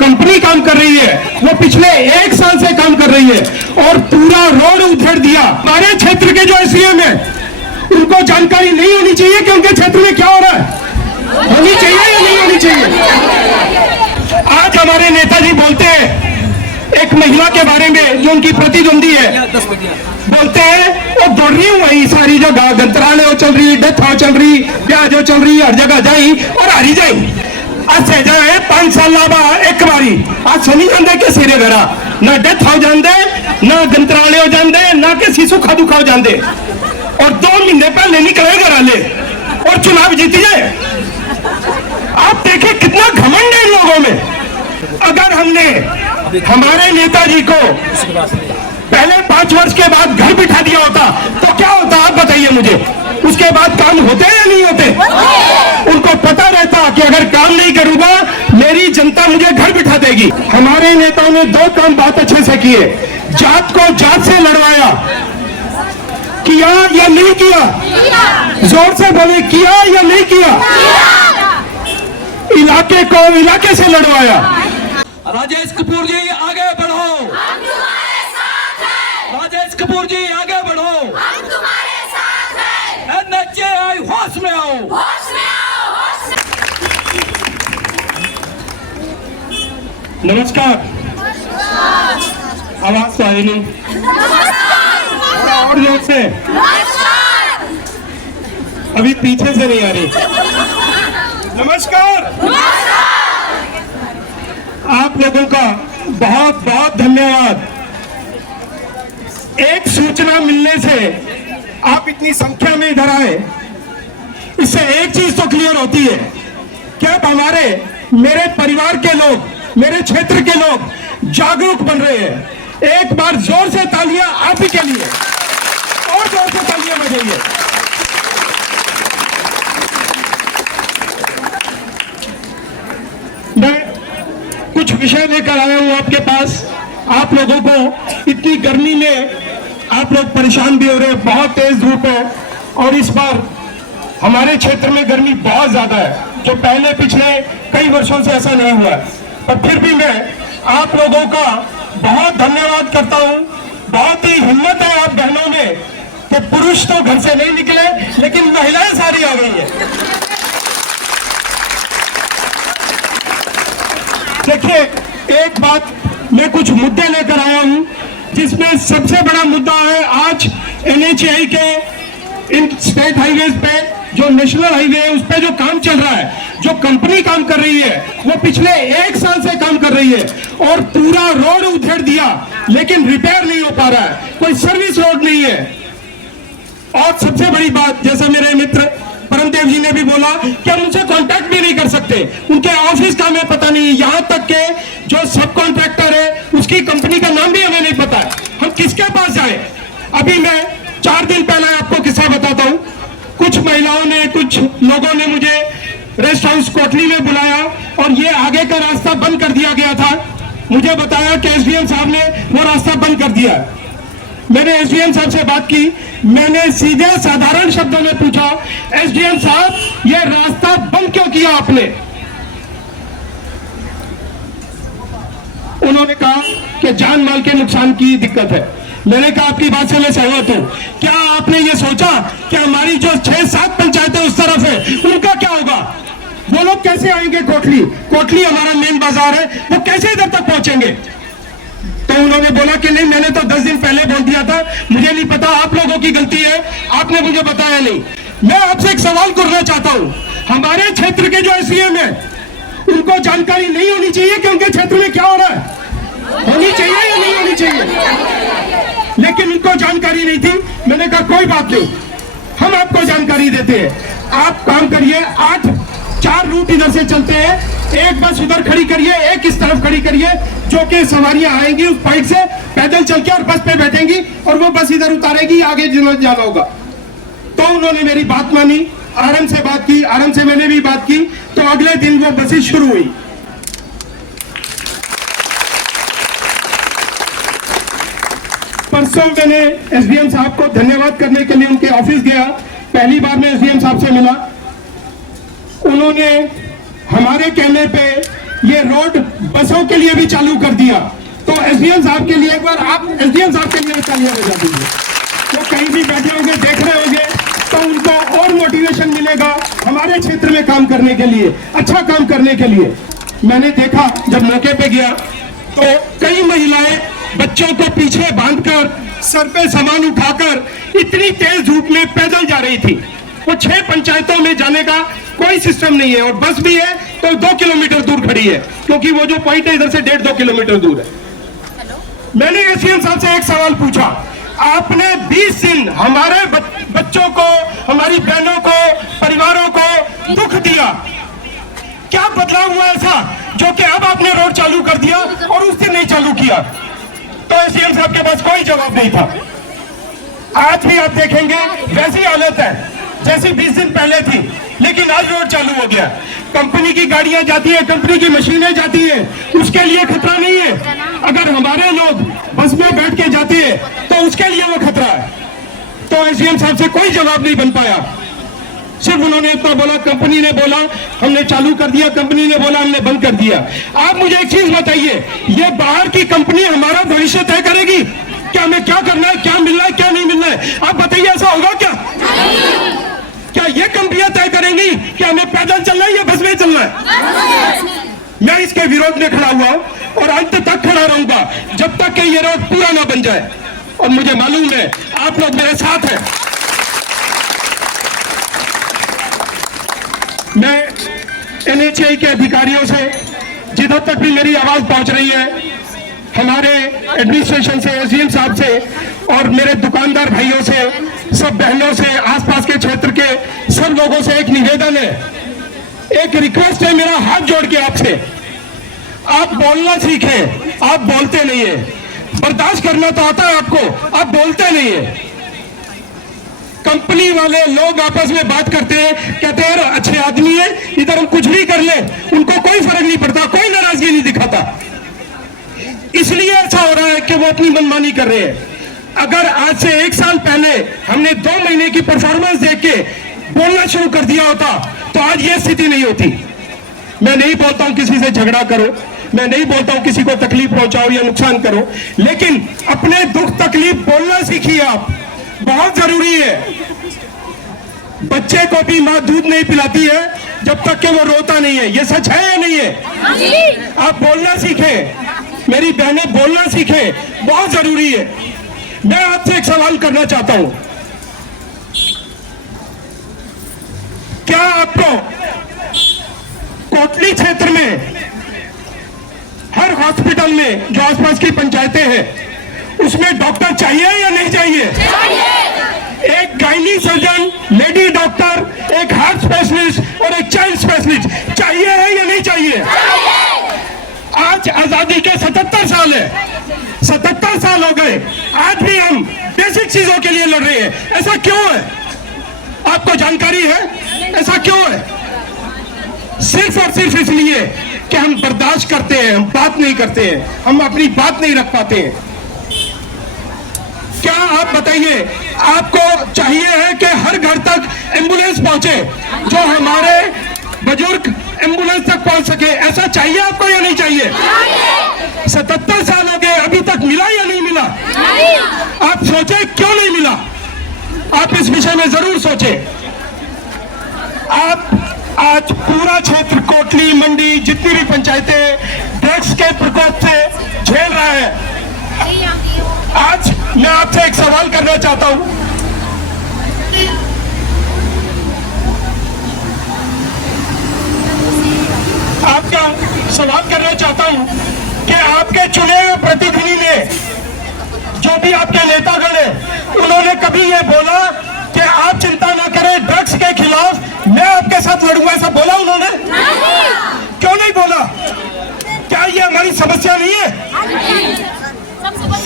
Company काम कर रही है वो पिछले 1 साल से काम कर रही है और पूरा रोड उधेड़ दिया। हमारे क्षेत्र के जो एसडीएम है उनको जानकारी नहीं होनी चाहिए कि उनके क्षेत्र में क्या हो रहा है, होनी चाहिए या नहीं होनी चाहिए। आज हमारे नेताजी बोलते हैं एक महिला के बारे में जो उनकी प्रतिद्वंदी है, बोलते हैं वो दौड़ रही हूँ वही सारी जगह, गंतराले हो चल रही, डेथ हो चल रही, ब्याज हो चल रही, हर जगह जाई और हारी जाई। आज से जाए 5 साल लाबा एक बारी आज सुनी जाते के सिरे घरा ना डेथ हो जाते ना गंतराले हो जाते ना के शिशु दुखा हो जाते और 2 महीने पहले निकले घर वाले और चुनाव जीत जाए। आप देखिए कितना घमंड है इन लोगों में। अगर हमने हमारे नेताजी को पहले 5 वर्ष के बाद घर बिठा दिया होता तो क्या होता, आप बताइए मुझे। उसके बाद काम होते या नहीं होते? उनको पता रहता कि अगर काम नहीं करूंगा मेरी जनता मुझे घर बिठा देगी। हमारे नेताओं ने 2 काम बहुत अच्छे से किए। जात को जात से लड़वाया, किया या नहीं किया? जोर से बोले, किया या नहीं किया? इलाके को इलाके से लड़वाया। राजेश कपूर जी आगे बढ़ो, हम तुम्हारे साथ हैं। राजेश कपूर जी आगे बढ़ो, हम तुम्हारे साथ हैं। एनएचएआई होश में आओ, होश में आओ, होश में। नमस्कार, आवाज तो आई नहीं, और जोर से, अभी पीछे से नहीं आ रही। नमस्कार, आप लोगों का बहुत बहुत धन्यवाद। एक सूचना मिलने से आप इतनी संख्या में इधर आए, इससे एक चीज तो क्लियर होती है कि अब हमारे मेरे परिवार के लोग, मेरे क्षेत्र के लोग जागरूक बन रहे हैं। एक बार जोर से तालियां आप ही के लिए, और जोर से तालियां बजाइए। मैं कुछ विषय लेकर आया हूं आपके पास। आप लोगों को इतनी गर्मी में आप लोग परेशान भी हो रहे हैं, बहुत तेज धूप है और इस बार हमारे क्षेत्र में गर्मी बहुत ज्यादा है जो पहले पिछले कई वर्षों से ऐसा नहीं हुआ है। पर फिर भी मैं आप लोगों का बहुत धन्यवाद करता हूं। बहुत ही हिम्मत है आप बहनों में कि पुरुष तो घर से नहीं निकले लेकिन महिलाएं सारी आ गई है। देखिए, एक बात मैं कुछ मुद्दे लेकर आया हूं जिसमें सबसे बड़ा मुद्दा है आज एनएचएआई के इन स्टेट हाईवेज पे, जो नेशनल हाईवे है उस पे जो काम चल रहा है, जो कंपनी काम कर रही है वो पिछले 1 साल से काम कर रही है और पूरा रोड उधेड़ दिया लेकिन रिपेयर नहीं हो पा रहा है, कोई सर्विस रोड नहीं है। और सबसे बड़ी बात, जैसे मेरे मित्र परमदेव जी ने भी बोला कि हम उनसे कांटेक्ट भी नहीं कर सकते, उनके ऑफिस का हमें पता नहीं, यहाँ तक के जो सब कॉन्ट्रैक्टर है उसकी कंपनी का नाम भी हमें नहीं पता है, हम किसके पास जाए। अभी मैं 4 दिन पहले आपको किस्सा बताता हूँ। कुछ महिलाओं ने, कुछ लोगों ने मुझे रेस्ट हाउस कोटली में बुलाया और ये आगे का रास्ता बंद कर दिया गया था। मुझे बताया कि एसडीएम साहब ने वो रास्ता बंद कर दिया। मैंने एसडीएम साहब से बात की, मैंने सीधे साधारण शब्दों में पूछा, एसडीएम साहब ये रास्ता बंद क्यों किया आपने? उन्होंने कहा कि जान माल के नुकसान की दिक्कत है। मैंने कहा आपकी बात से मैं सहमत हूं। क्या आपने ये सोचा कि हमारी जो 6-7 पंचायतें उस तरफ है उनका क्या होगा? वो लोग कैसे आएंगे कोटली? कोटली हमारा मेन बाजार है, वो कैसे इधर तक पहुंचेंगे? तो उन्होंने बोला कि नहीं, मैंने तो 10 दिन पहले बोल दिया था, मुझे नहीं पता, आप लोगों की गलती है, आपने मुझे बताया नहीं। मैं आपसे एक सवाल करना चाहता हूं, हमारे क्षेत्र के जो एसडीएम है उनको जानकारी नहीं होनी चाहिए कि उनके क्षेत्र में क्या हो रहा है, होनी चाहिए या नहीं होनी चाहिए? लेकिन उनको जानकारी नहीं थी। मैंने कहा कोई बात नहीं, हम आपको जानकारी देते हैं, आप काम करिए। 4 रूट इधर से चलते हैं, एक बस उधर खड़ी करिए, एक इस तरफ खड़ी करिए, जो कि सवारियां आएंगी उस साइड से पैदल चल के और बस पे बैठेंगी और वो बस इधर उतारेगी, आगे जिन्होंने जाना होगा। तो उन्होंने मेरी बात मानी, आराम से बात की, आराम से मैंने भी बात की। तो अगले दिन वो बसें शुरू हुई। परसों मैंने एसडीएम साहब को धन्यवाद करने के लिए उनके ऑफिस गया। पहली बार मैं एसडीएम साहब से मिला। उन्होंने हमारे कहने पे ये रोड बसों के लिए भी चालू कर दिया। तो एसडीएम साहब के लिए एक बार आप एसडीएम साहब के लिए तालियां बजा दीजिए। वो कहीं भी बैठे होंगे, देख रहे होंगे, तो उनको और मोटिवेशन मिलेगा हमारे क्षेत्र में काम करने के लिए, अच्छा काम करने के लिए। मैंने देखा जब मौके पे गया तो कई महिलाएं बच्चों को पीछे बांधकर सर पे सामान उठाकर इतनी तेज धूप में पैदल जा रही थी। वो 6 पंचायतों में जाने का कोई सिस्टम नहीं है, और बस भी है तो 2 किलोमीटर दूर खड़ी है, क्योंकि वो जो पॉइंट है इधर से 1.5-2 किलोमीटर दूर है। मैंने एसडीएम साहब से एक सवाल पूछा, आपने 20 दिन हमारे बच्चों को, हमारी बहनों को, परिवारों को दुख दिया, क्या बदलाव हुआ ऐसा जो कि अब आपने रोड चालू कर दिया और उस दिन नहीं चालू किया? तो एसडीएम साहब के पास कोई जवाब नहीं था। आज भी आप देखेंगे वैसी हालत है जैसी 20 दिन पहले थी, लेकिन आज रोड चालू हो गया। कंपनी की गाड़ियां जाती है, कंपनी की मशीनें जाती है, उसके लिए खतरा नहीं है। अगर हमारे लोग बस में बैठ के जाते हैं तो उसके लिए वो खतरा है। तो एसडीएम साहब से कोई जवाब नहीं बन पाया। सिर्फ उन्होंने इतना बोला, कंपनी ने बोला हमने चालू कर दिया, कंपनी ने बोला हमने बंद कर दिया। आप मुझे एक चीज बताइए, ये बाहर की कंपनी हमारा भविष्य तय करेगी? क्या हमें क्या करना है, क्या मिलना है, क्या नहीं मिलना है? आप बताइए, ऐसा होगा क्या? क्या ये कंपनियां तय करेंगी कि हमें पैदल चलना है या बस में चलना है? मैं इसके विरोध में खड़ा हुआ हूं और अंत तक खड़ा रहूंगा जब तक कि ये रोड पूरा ना बन जाए। और मुझे मालूम है आप लोग मेरे साथ हैं। मैं एनएचएआई के अधिकारियों से, जिधर तक भी मेरी आवाज पहुंच रही है, हमारे एडमिनिस्ट्रेशन से, एसडीएम साहब से और मेरे दुकानदार भाइयों से, सब बहनों से, आसपास के क्षेत्र के सब लोगों से एक निवेदन है, एक रिक्वेस्ट है मेरा, हाथ जोड़ के आपसे, आप बोलना सीखें। आप बोलते नहीं है, बर्दाश्त करना तो आता है आपको, आप बोलते नहीं है। कंपनी वाले लोग आपस में बात करते हैं, कहते हैं अच्छे आदमी है, इधर हम कुछ भी कर ले उनको कोई फर्क नहीं पड़ता, कोई नाराजगी नहीं दिखाता। इसलिए ऐसा हो रहा है कि वो अपनी मनमानी कर रहे हैं। अगर आज से 1 साल पहले हमने 2 महीने की परफॉर्मेंस देख के बोलना शुरू कर दिया होता तो आज ये स्थिति नहीं होती। मैं नहीं बोलता हूं किसी से झगड़ा करो, मैं नहीं बोलता हूं किसी को तकलीफ पहुंचाओ या नुकसान करो, लेकिन अपने दुख तकलीफ बोलना सीखिए। आप बहुत जरूरी है। बच्चे को भी मां दूध नहीं पिलाती है जब तक कि वो रोता नहीं है। ये सच है या नहीं है? आप बोलना सीखें, मेरी बहनें बोलना सीखें, बहुत जरूरी है। मैं आपसे एक सवाल करना चाहता हूं, क्या आपको कोटली क्षेत्र में हर हॉस्पिटल में जो आसपास की पंचायतें हैं उसमें डॉक्टर चाहिए या नहीं चाहिए? एक गायनी सर्जन, लेडी डॉक्टर, एक हार्ट स्पेशलिस्ट और एक चाइल्ड स्पेशलिस्ट चाहिए है या नहीं चाहिए? आज आजादी के 77 साल है, 77 साल हो गए, आज भी हम बेसिक चीजों के लिए लड़ रहे हैं। ऐसा क्यों है? आपको जानकारी है ऐसा क्यों है? सिर्फ और सिर्फ इसलिए कि हम बर्दाश्त करते हैं, हम बात नहीं करते हैं, हम अपनी बात नहीं रख पाते हैं। क्या आप बताइए, आपको चाहिए है कि हर घर तक एम्बुलेंस पहुंचे, जो हमारे बुजुर्ग एम्बुलेंस तक पहुंच सके? ऐसा चाहिए आपको या नहीं चाहिए? 77 साल हो गए, अभी तक मिला या नहीं मिला? आप सोचे क्यों नहीं मिला? आप इस विषय में जरूर सोचे। आप आज पूरा क्षेत्र, कोटली, मंडी, जितनी भी पंचायतें ड्रग्स के प्रकोप से झेल रहा है। आज मैं आपसे एक सवाल करना चाहता हूं, आपका सवाल करना चाहता हूं कि आपके चुने हुए प्रतिनिधि ने, जो भी आपके नेतागण हैं, उन्होंने कभी ये बोला कि आप चिंता ना करें, ड्रग्स के खिलाफ मैं आपके साथ लड़ूंगा? ऐसा बोला उन्होंने? क्यों नहीं बोला? क्या ये हमारी समस्या नहीं है?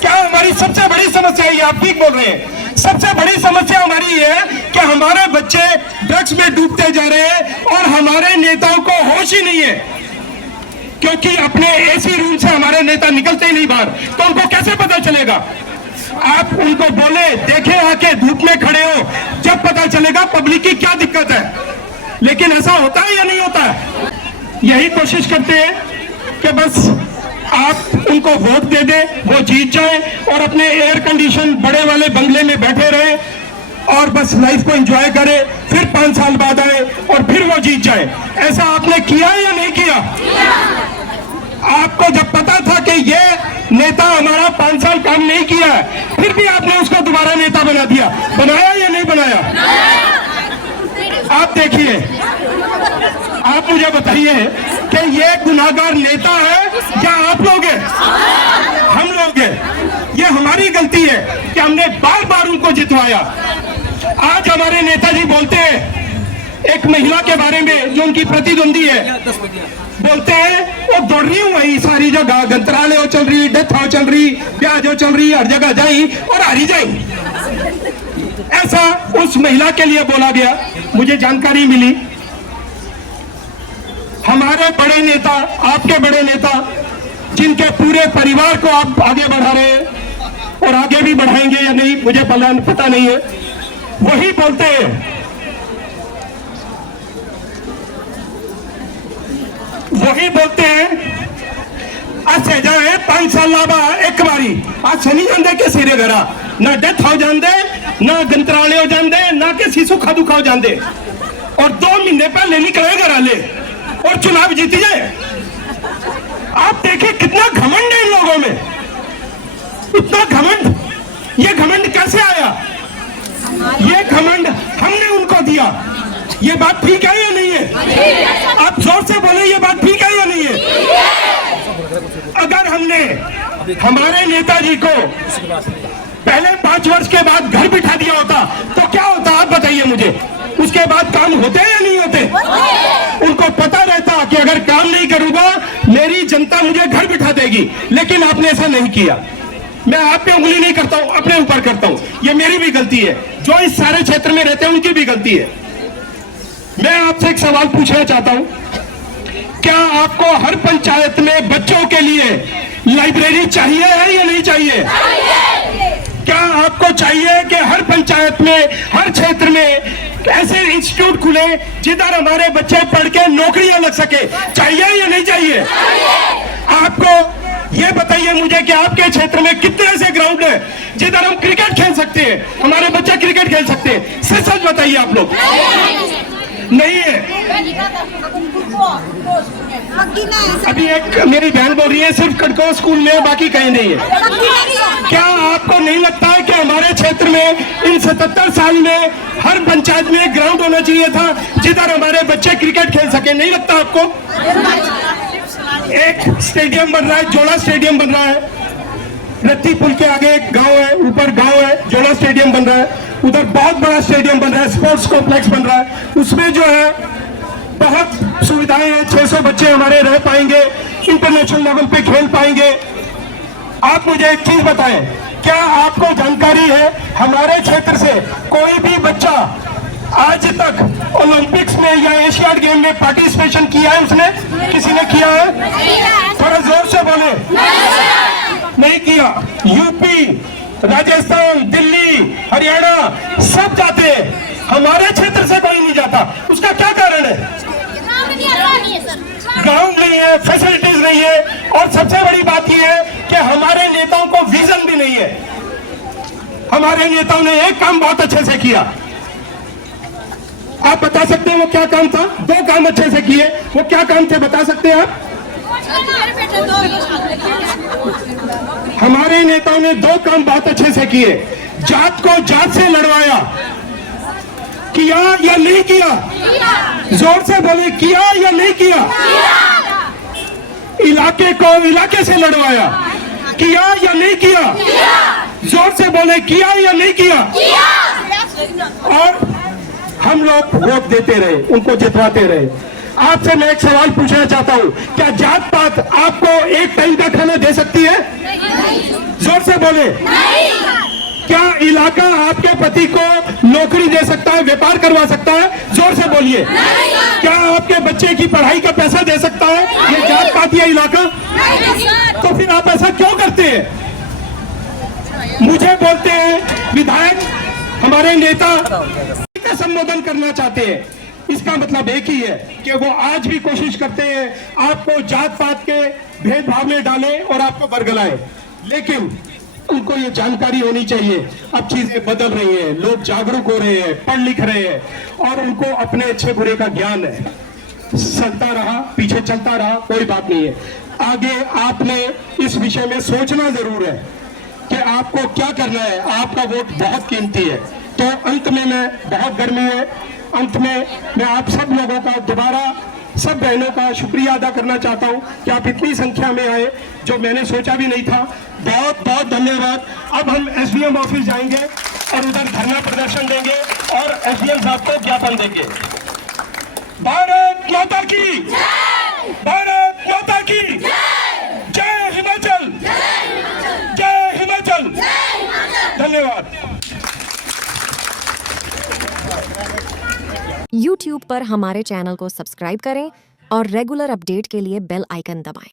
क्या हमारी सबसे बड़ी समस्या है? आप ठीक बोल रहे हैं। सबसे बड़ी समस्या हमारी ये है कि हमारे बच्चे ड्रग्स में डूबते जा रहे हैं और हमारे नेताओं को होश ही नहीं है, क्योंकि अपने एसी रूम से हमारे नेता निकलते ही नहीं बाहर, तो उनको कैसे पता चलेगा? आप उनको बोले, देखे आके धूप में खड़े हो, जब पता चलेगा पब्लिक की क्या दिक्कत है। लेकिन ऐसा होता है या नहीं होता है? यही कोशिश करते हैं कि बस आप उनको वोट दे दे, वो जीत जाए और अपने एयर कंडीशन बड़े वाले बंगले में बैठे रहे और बस लाइफ को एंजॉय करे, फिर 5 साल बाद आए और फिर वो जीत जाए। ऐसा आपने किया या नहीं किया? आपको जब पता था कि ये नेता हमारा 5 साल काम नहीं किया है, फिर भी आपने उसको दोबारा नेता बना दिया, बनाया या नहीं बनाया? आप देखिए, आप मुझे बताइए कि ये गुनाहगार नेता है या आप लोग हैं? हम लोग हैं। ये हमारी गलती है कि हमने बार बार उनको जितवाया। आज हमारे नेताजी बोलते हैं एक महिला के बारे में जो उनकी प्रतिद्वंदी है, बोलते हैं वो दौड़ रही हूँ वही सारी जगह, गंतराले हो चल रही, डेथ हो चल रही, प्याज हो चल रही, हर जगह जाई और हारी जाई। ऐसा उस महिला के लिए बोला गया। मुझे जानकारी मिली हमारे बड़े नेता, आपके बड़े नेता, जिनके पूरे परिवार को आप आगे बढ़ा रहे हैं और आगे भी बढ़ाएंगे या नहीं मुझे पता नहीं है, वही बोलते हैं, वही बोलते हैं अच्छे जाए 5 साल लाबा एक बारी आज नहीं जानते के सिरे घरा ना डेथ हो जाते, ना गंतराले हो जाते, ना के शिशु खादुखा हो जाते और 2 महीने पहले निकले घर आले और चुनाव जीत जाए। आप देखिए कितना घमंड है इन लोगों में, इतना घमंड। ये घमंड कैसे आया? ये घमंड हमने उनको दिया। ये बात ठीक है या नहीं है? आप जोर से बोले, ये बात ठीक है या नहीं है? अगर हमने हमारे नेताजी को पहले 5 वर्ष के बाद घर बिठा दिया होता तो क्या होता? आप बताइए मुझे। उसके बाद काम होते या नहीं होते? उनको पता रहता कि अगर काम नहीं करूंगा मेरी जनता मुझे घर बिठा देगी, लेकिन आपने ऐसा नहीं किया। मैं आप पे उंगली नहीं करता हूं, अपने ऊपर करता हूं। ये मेरी भी गलती है, जो इस सारे क्षेत्र में रहते हैं उनकी भी गलती है। मैं आपसे एक सवाल पूछना चाहता हूं, क्या आपको हर पंचायत में बच्चों के लिए लाइब्रेरी चाहिए है या नहीं चाहिए? क्या आपको चाहिए कि हर पंचायत में, हर क्षेत्र में ऐसे इंस्टीट्यूट खुले जिधर हमारे बच्चे पढ़ के नौकरियां लग सके? चाहिए या नहीं चाहिए? आपको ये बताइए मुझे कि आपके क्षेत्र में कितने ऐसे ग्राउंड है जिधर हम क्रिकेट खेल सकते हैं, हमारे बच्चे क्रिकेट खेल सकते हैं? सच बताइए आप लोग। नहीं है। अभी एक मेरी बहन बोल रही है सिर्फ कटको स्कूल में, बाकी कहीं नहीं है। क्या आपको नहीं लगता है कि हमारे क्षेत्र में इन 77 साल में हर पंचायत में एक ग्राउंड होना चाहिए था जिधर हमारे बच्चे क्रिकेट खेल सके? नहीं लगता आपको? एक स्टेडियम बन रहा है, जोड़ा स्टेडियम बन रहा है, रत्ती पुल के आगे एक गांव है, ऊपर गांव है, जोड़ा स्टेडियम बन रहा है, उधर बहुत बड़ा स्टेडियम बन रहा है, स्पोर्ट्स कॉम्प्लेक्स बन रहा है, उसमें जो है बहुत सुविधाएं हैं, 600 बच्चे हमारे रह पाएंगे, इंटरनेशनल लेवल पे खेल पाएंगे। आप मुझे एक चीज बताएं, क्या आपको जानकारी है हमारे क्षेत्र से कोई भी बच्चा आज तक ओलंपिक्स में या एशियाड गेम में पार्टिसिपेशन किया है? उसने किसी ने किया है? थोड़ा जोर से बोले। नहीं किया। यूपी, राजस्थान, दिल्ली, हरियाणा सब जाते हैं, हमारे क्षेत्र से कोई नहीं जाता। उसका क्या कारण है? ग्राउंड नहीं है, फैसिलिटीज नहीं है, और सबसे बड़ी बात यह है कि हमारे नेताओं को विजन भी नहीं है। हमारे नेताओं ने एक काम बहुत अच्छे से किया, आप बता सकते हैं वो क्या काम था? 2 काम अच्छे से किए, वो क्या काम थे बता सकते हैं आप? हमारे नेताओं ने 2 काम बहुत अच्छे से किए। जात को जात से लड़वाया, किया या नहीं किया? जोर से बोले, किया या नहीं किया? इलाके को इलाके से लड़वाया, किया या नहीं किया? जोर से बोले, किया या नहीं किया? और हम लोग वोट देते रहे, उनको जितवाते रहे। आपसे मैं एक सवाल पूछना चाहता हूं, क्या जात पात आपको एक टाइम का खाना दे सकती है? जोर से बोले। क्या इलाका आपके पति को नौकरी दे सकता है, व्यापार करवा सकता है? जोर से बोलिए। क्या आपके बच्चे की पढ़ाई का पैसा दे सकता है ये जात पात या इलाका? तो फिर आप ऐसा क्यों करते हैं? मुझे बोलते हैं विधायक, हमारे नेता का संबोधन करना चाहते हैं, इसका मतलब एक ही है कि वो आज भी कोशिश करते हैं आपको जात पात के भेदभाव में डालें और आपको बरगलाएं, लेकिन उनको ये जानकारी होनी चाहिए अब चीजें बदल रही हैं, लोग जागरूक हो रहे हैं, पढ़ लिख रहे हैं और उनको अपने अच्छे बुरे का ज्ञान है। चलता रहा, पीछे चलता रहा, कोई बात नहीं है। आगे आपने इस विषय में सोचना जरूर है कि आपको क्या करना है। आपका वोट बहुत कीमती है। तो अंत में मैं, बहुत गर्मी है, अंत में मैं आप सब लोगों का दोबारा, सब बहनों का शुक्रिया अदा करना चाहता हूं कि आप इतनी संख्या में आए, जो मैंने सोचा भी नहीं था। बहुत बहुत धन्यवाद। अब हम एसडीएम ऑफिस जाएंगे और उधर धरना प्रदर्शन देंगे और एसडीएम साहब को ज्ञापन देंगे। भारत माता की, भारत माता की जय हिमाचल, जय हिमाचल। धन्यवाद। YouTube पर हमारे चैनल को सब्सक्राइब करें और रेगुलर अपडेट के लिए बेल आइकन दबाएं।